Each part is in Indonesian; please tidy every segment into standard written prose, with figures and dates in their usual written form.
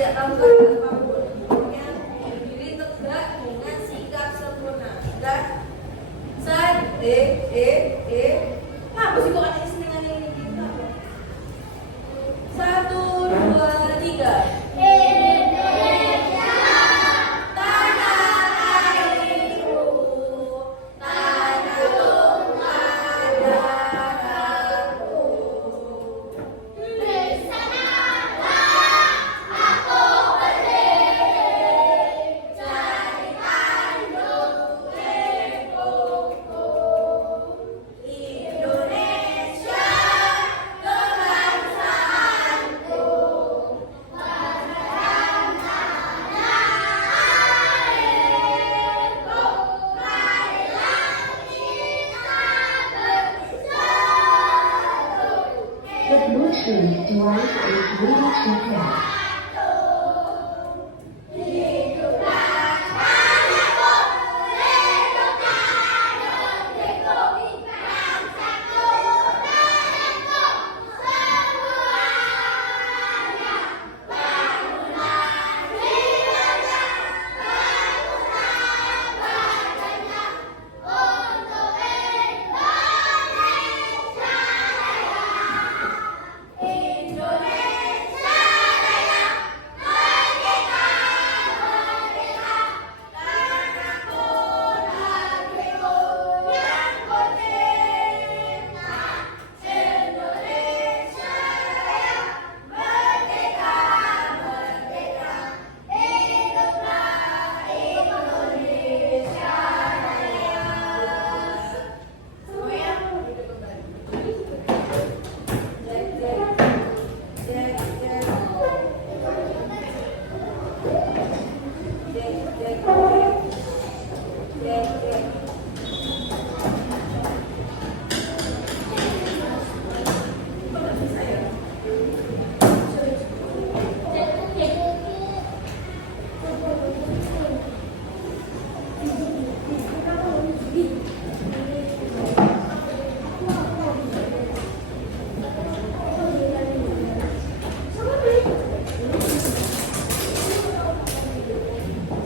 tidak lakukan apapun. Pokoknya berdiri tegak dengan sikap sempurna. Dan apa sih kok ada istilah ini gitu? 1, 2, 3.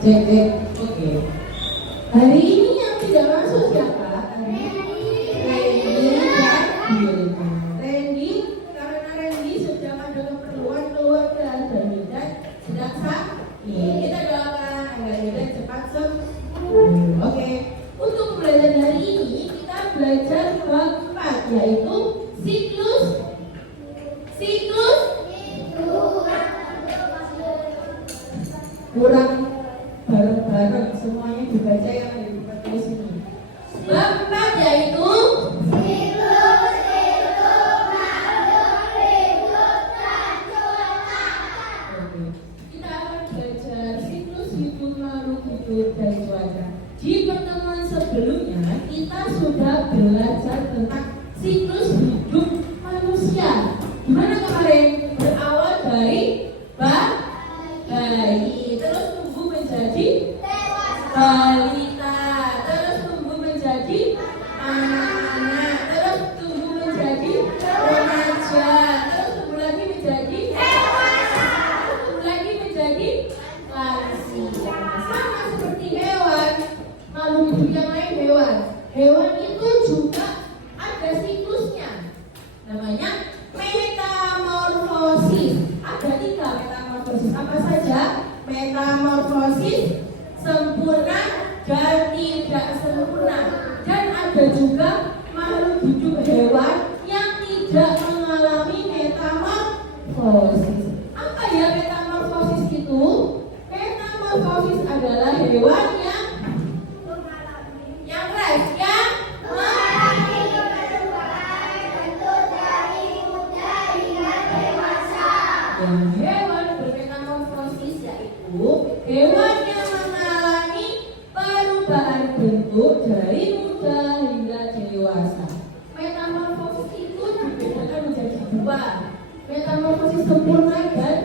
Oke. Hari ini yang tidak masuk siapa? Randy dan Bilma. Randy, karena Randy sedang ada keperluan keluarga dan Yudan sedang sakit. Kita doakan agar Yudan cepat sembuh. Oke. Untuk pembelajaran hari ini kita belajar bab 4, yaitu siklus. Kurang bareng-bareng semuanya dibaca yang ada di tulis ini. Bab 4 yaitu siklus makhluk hidup dan cuaca. Kita akan belajar siklus hidup makhluk hidup dan cuaca. Di pertemuan sebelumnya kita sudah belajar tentang siklus hidup manusia. Gimana kemarin? Berawal dari bayi, terus tumbuh menjadi balita, terus tumbuh menjadi anak-anak, terus tumbuh menjadi remaja, terus tumbuh lagi menjadi dewasa, tumbuh lagi menjadi lansia. Sama seperti hewan, makhluk hidup yang lain hewan itu juga ada siklusnya, namanya metamorfosis. Ada 3 metamorfosis. Apa saja? Metamorfosis sempurna dan tidak sempurna. Dan ada juga makhluk hidup hewan yang tidak mengalami metamorfosis. Apa ya metamorfosis itu? Metamorfosis adalah hewan yang mengalami bentuk dari muda hingga dewasa. Hewan bermetamorfosis yaitu hewan yang mengalami perubahan bentuk dari muda hingga dewasa. Metamorfosis itu dibedakan menjadi 2, metamorfosis sempurna dan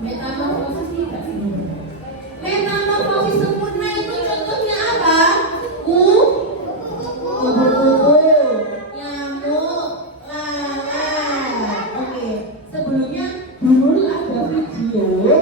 metamorfosis tidak sempurna. Metamorfosis sempurna itu contohnya apa? Kupu-kupu, nyamuk, lalat. Oke, sebelumnya dulu ada video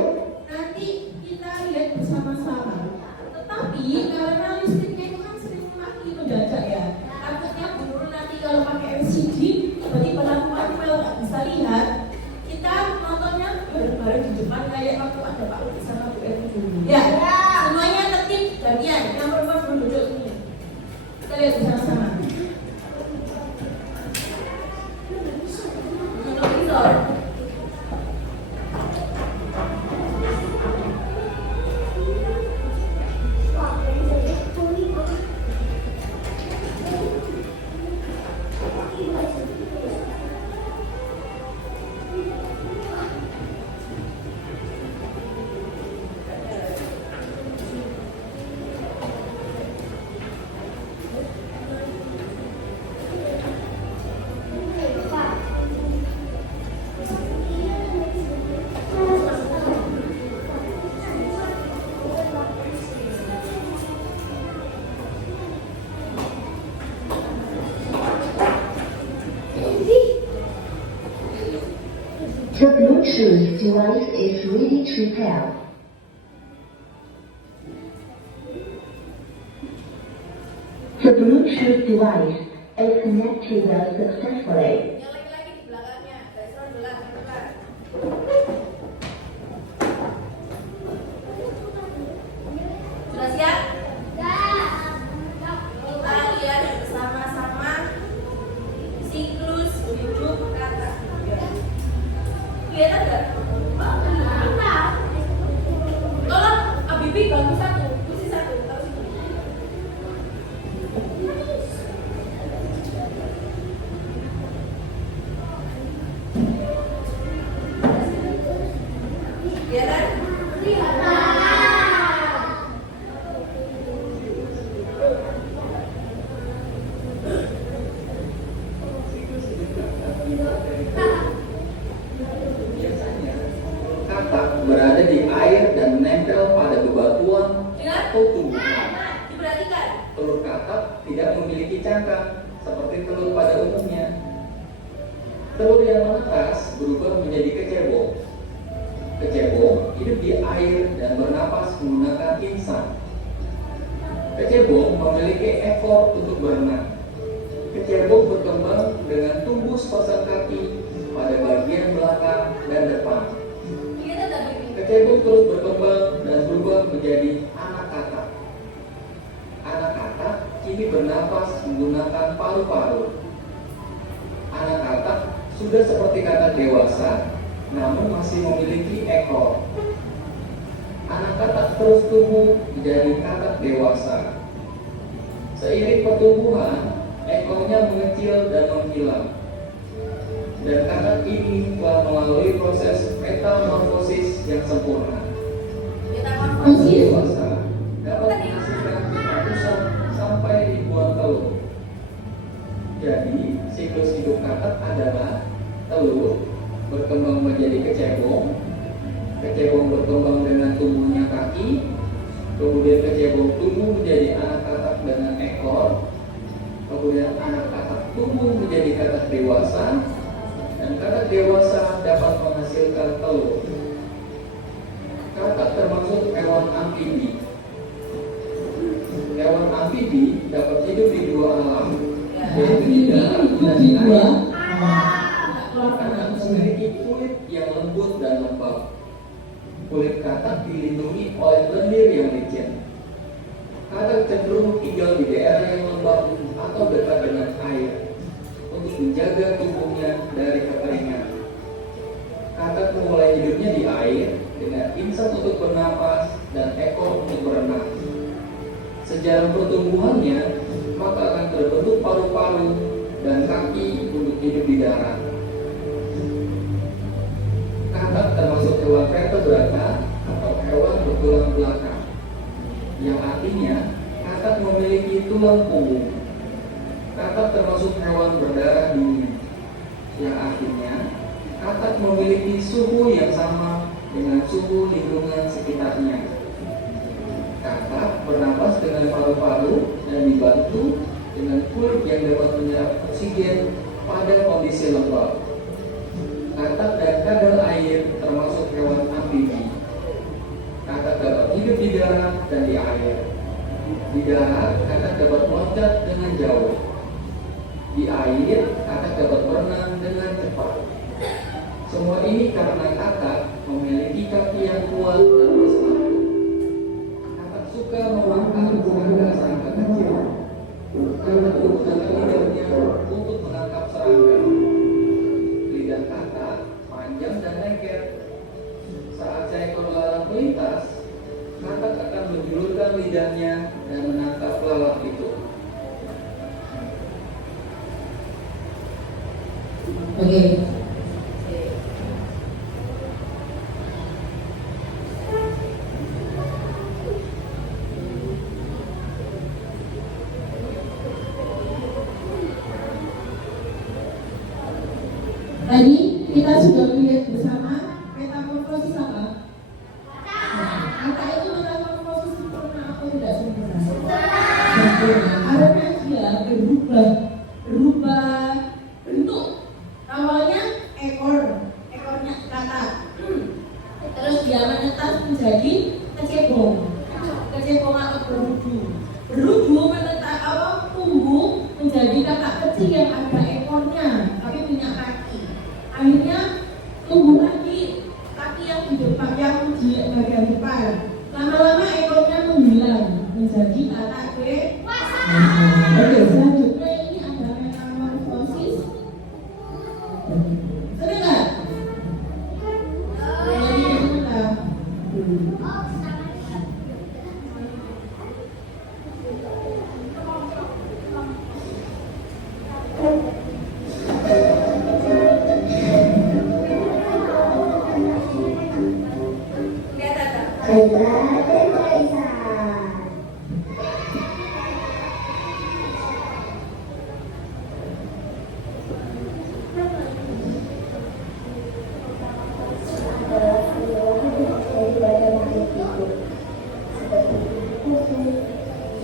The Bluetooth device is ready to pair. The Bluetooth device is connected successfully. Yang lagi-lagi di belakangnya, guys, belah, belah. Sudah siap? Kita lihat bersama-sama siklus hidup kata. Kelihatan nggak? Tolong Abibi bantu satu, kursi satu, taruh situ. Kelihatan? Kata berada di air dan menempel pada bebatuan atau tumbuhan. Diperhatikan. Telur kakap tidak memiliki cangkang seperti telur pada umumnya. Telur yang menetas berubah menjadi kecebong. Kecebong hidup di air dan bernapas menggunakan insang. Kecebong memiliki ekor untuk berenang. Kecebong berkembang dengan tumbuh sepasang kaki pada bagian belakang dan depan. Kelihatan nggak, Bibi? Kecebong terus berkembang dan berubah menjadi anak katak. Anak katak kini bernapas menggunakan paru-paru. Anak katak sudah seperti katak dewasa, namun masih memiliki ekor. Anak katak terus tumbuh menjadi katak dewasa. Seiring pertumbuhan, ekornya mengecil dan menghilang. Dan katak ini telah melalui proses metamorfosis yang sempurna. Katak dewasa dapat menghasilkan ratusan sampai ribuan telur. Jadi, siklus hidup katak adalah telur berkembang menjadi kecebong, kecebong berkembang dengan tumbuhnya kaki, kemudian kecebong tumbuh menjadi anak katak dengan ekor, kemudian anak katak tumbuh menjadi katak dewasa, dan katak dewasa dapat menghasilkan telur. Katak termasuk hewan amfibi. Hewan amfibi dapat hidup di dua alam, yaitu di darat dan di air. Katak memiliki kulit yang lembut dan lembab. Kulit katak dilindungi oleh lendir yang licin. Katak cenderung tinggal di daerah yang lembab atau dekat dengan air untuk menjaga tubuhnya dari kekeringan. Katak memulai hidupnya di air dengan insang untuk bernapas dan ekor untuk berenang. Sejarah pertumbuhannya, maka akan terbentuk paru-paru dan kaki untuk hidup di darat. Katak termasuk hewan vertebrata atau hewan bertulang belakang, yang artinya katak memiliki tulang punggung. Katak termasuk hewan berdarah dingin, yang artinya katak memiliki suhu yang sama dengan suhu lingkungan sekitarnya. Katak bernapas dengan paru-paru dan dibantu dengan kulit yang dapat menyerap oksigen pada kondisi lembab. Katak dan kadal air termasuk hewan amfibi. Katak dapat hidup di darat dan di air. Di darat, katak dapat meloncat dengan jauh. Di air, katak dapat berenang dengan cepat. Semua ini karena katak memiliki kaki yang kuat dan bersatu. Katak suka memakan serangga-serangga kecil. Katak menggunakan lidahnya untuk menangkap serangga. Lidah katak panjang dan lengket. Saat seekor lalat melintas, katak akan menjulurkan lidahnya dan menangkap lalat itu. Oke. Tadi kita sudah melihat bersama metamorfosis apa? Kata itu metamorfosis sempurna atau tidak sempurna? Sempurna. Karena dia berubah bentuk. Awalnya ekornya menjadi kecebong. Kecebong atau berudu. Berudu tumbuh menjadi kakak kecil yang ada ekornya tapi punya kaki. Akhirnya tumbuh lagi kaki yang di depan, yang di bagian depan. Lama-lama ekornya menghilang menjadi kakak dewasa. Oke, selanjutnya ini ada metamorfosis. Sering nggak?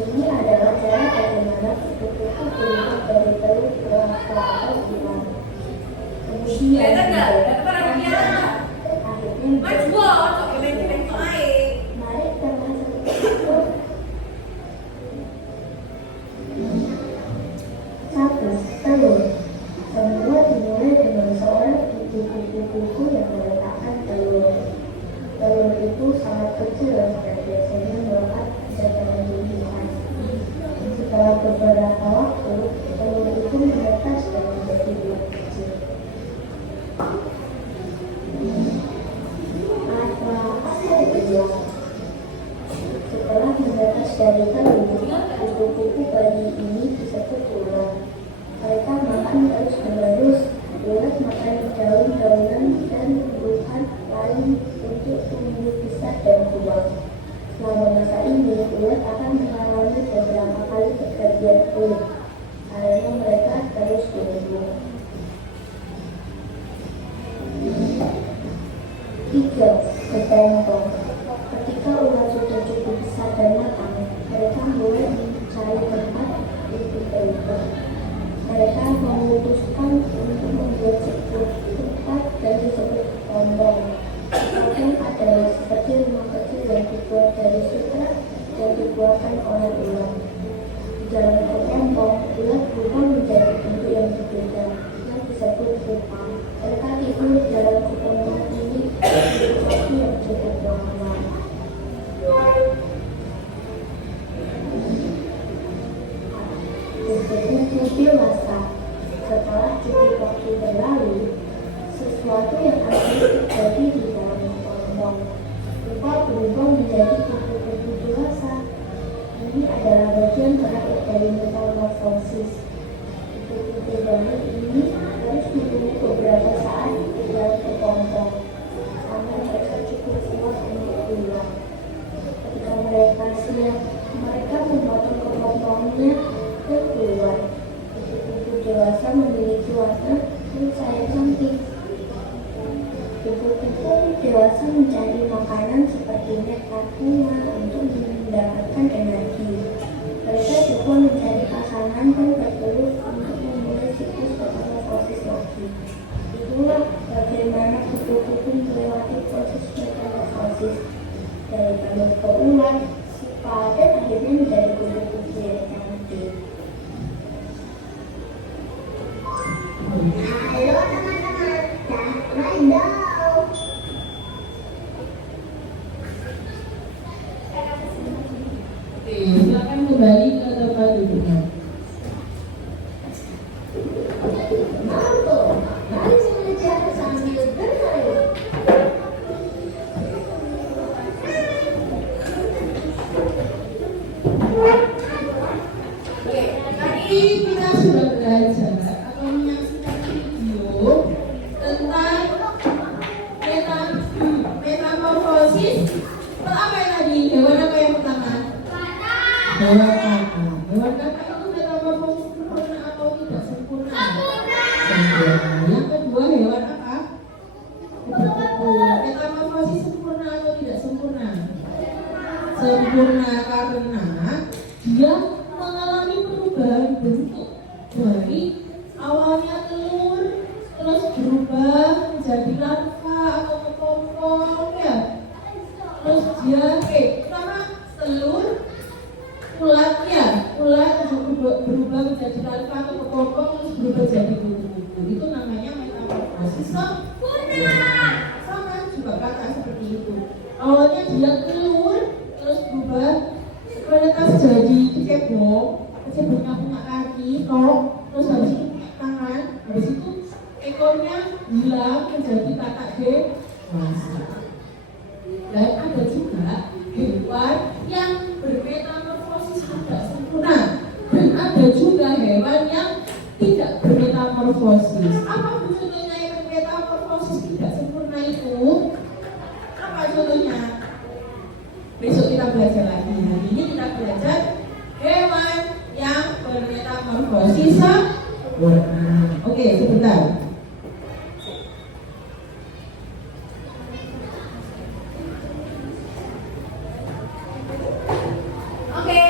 Ini adalah cara bagaimana kupu-kupu berubah dari telur ke rasa atau gimana. Kemudian akhirnya Mas buat, kok main air. mari kita masuk ke satu telur. Semua dimulai dengan seorang ibu kupu-kupu yang meletakkan telur. Telur itu sangat kecil dan biasanya melekat di jalanan tumbuhan. Setelah beberapa waktu, telur itu menetas dan menjadi buah kecil. Apa itu? Setelah menetas dari telur, kupu-kupu bayi ini disebut ular. Mereka makan terus-menerus. Ulat makan daun-daunan dan tumbuhan lain untuk tumbuh besar dan kuat. Selama masa ini, ulat akan mengalami beberapa kali pergantian kulit karena mereka terus tumbuh. 3. Bertempong. Ketika ulat sudah cukup besar dan matang, mereka mulai mencari tempat untuk berlindung. Mereka memutuskan untuk membuat sebuah tempat yang disebut pompong. Pompong adalah seperti rumah kecil yang dibuat dari sutra dan dibuatkan oleh ulat. Di dalam pompong, ulat berubah menjadi bentuk yang berbeda yang disebut pupa. Mereka tidur dalam pompong ini dengan waktu yang cukup lama. Kupu-kupu dewasa. Setelah cukup waktu berlalu, sesuatu yang aneh terjadi di dalam pompong. Pupa berubah menjadi kupu-kupu dewasa. Ini adalah bagian terakhir dari metamorfosis. Kupu-kupu bayi ini harus menunggu beberapa saat di dalam pompong sampai mereka cukup kuat untuk keluar. Ketika mereka siap, mereka memotong kepompongnya dan keluar. Kupu-kupu dewasa memiliki warna yang sangat cantik. Kupu-kupu dewasa mencari makanan seperti nektar bunga untuk mendapatkan energi. Mereka juga mencari pasangan dan bertelur untuk memulai siklus metamorfosis lagi. Itulah bagaimana kupu-kupu melewati proses metamorfosis dari telur ke ular, pupa, dan akhirnya menjadi kupu-kupu yang cantik. Halo teman-teman, main dong. Oke, silakan kembali ke tempat duduknya. Mantul, mari belajar sambil bermain. Tadi kita sudah belajar atau menyaksikan video tentang metamorfosis. Apa yang tadi? Hewan apa yang pertama? Hewan kakak. Hewan kakak itu metamorfosis sempurna atau tidak sempurna? Sempurna. Yang kedua hewan apa? Kupu-kupu. Metamorfosis sempurna atau tidak sempurna? Sempurna karena dia mengalami perubahan bentuk dari awalnya telur terus berubah menjadi larva atau kepompong ya. Terus dia pertama telur, ulatnya, ulat berubah menjadi larva atau kepompong terus berubah jadi kupu-kupu. Itu namanya metamorfosis sempurna. Sama juga kata seperti itu. Awalnya dia telur, terus berubah kualitas jadi kecebong, kecebongnya punya kaki, terus habis itu punya tangan, habis itu ekornya hilang menjadi katak dewasa. Dan ada juga hewan yang bermetamorfosis tidak sempurna, dan ada juga hewan yang tidak bermetamorfosis. Apa contohnya yang bermetamorfosis tidak sempurna itu? Apa contohnya? Besok kita belajar lagi. Hari ini kita belajar hewan yang bermetamorfosis sempurna. Oke, sebentar. Oke,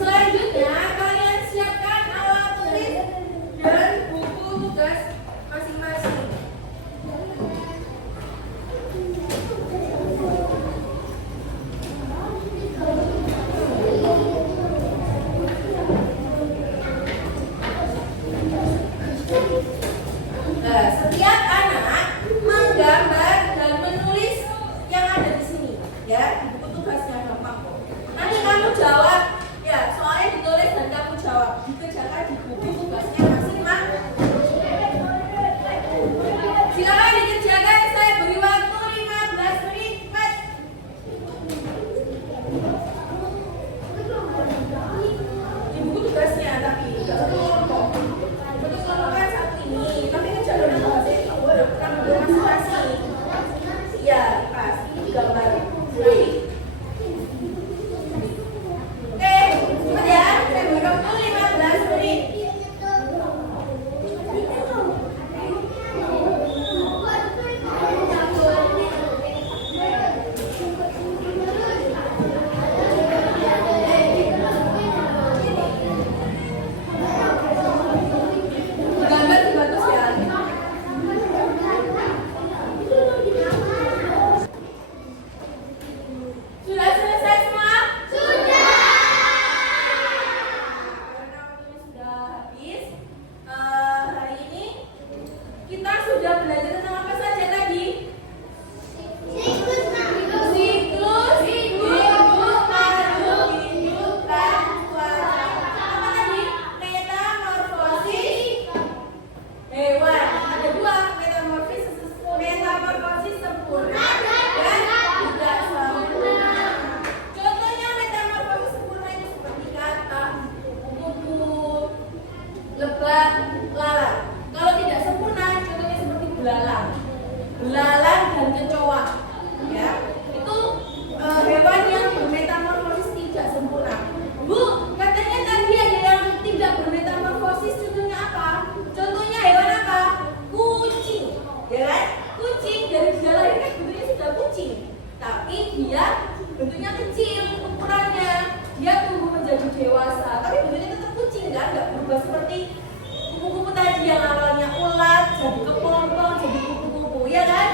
selanjutnya kalian siapkan alat tulis dan buku tugas masing-masing. Nah, setiap anak menggambar dan menulis yang ada di sini, ya, di buku tugasnya gampang kok. Nanti kamu jawab, ya, soalnya ditulis dan kamu jawab. Dikerjakan di buku tugasnya masing-masing. Silakan dikerjakan, saya beri waktu 15 menit. Mas. Di buku tugasnya, tapi nggak satu kelompok. Satu kelompok kan satu ini, tapi kerjakan kamu masing-masing. Iya, pas. Gambar. Oke, cepat ya. Saya beri waktu 15 menit. Gambar bagus ya. Sudah selesai semua? Sudah. Karena waktunya sudah habis, hari ini kita sudah belajar tentang apa saja tadi? Siklus hidup makhluk hidup dan suara. Apa tadi? Metamorfosis hewan. Ada dua, metamorfosis sempurna dan tidak sempurna. Contohnya metamorfosis sempurna itu seperti kata, kupu-kupu, lebah, lalat. Kalau tidak sempurna, contohnya seperti belalang dan kecoa. Ya, itu hewan yang bermetamorfosis tidak sempurna. Bu, katanya tadi ada yang tidak bermetamorfosis. Contohnya apa? Contohnya hewan apa? Kucing. Ya kan? Kucing dari dia lahir kan bentuknya sudah kucing, tapi dia bentuknya kecil ukurannya. Dia tumbuh menjadi dewasa, tapi bentuknya tetap kucing kan? Nggak berubah seperti kupu-kupu tadi yang awalnya ulat jadi kepompong jadi kupu-kupu, ya kan?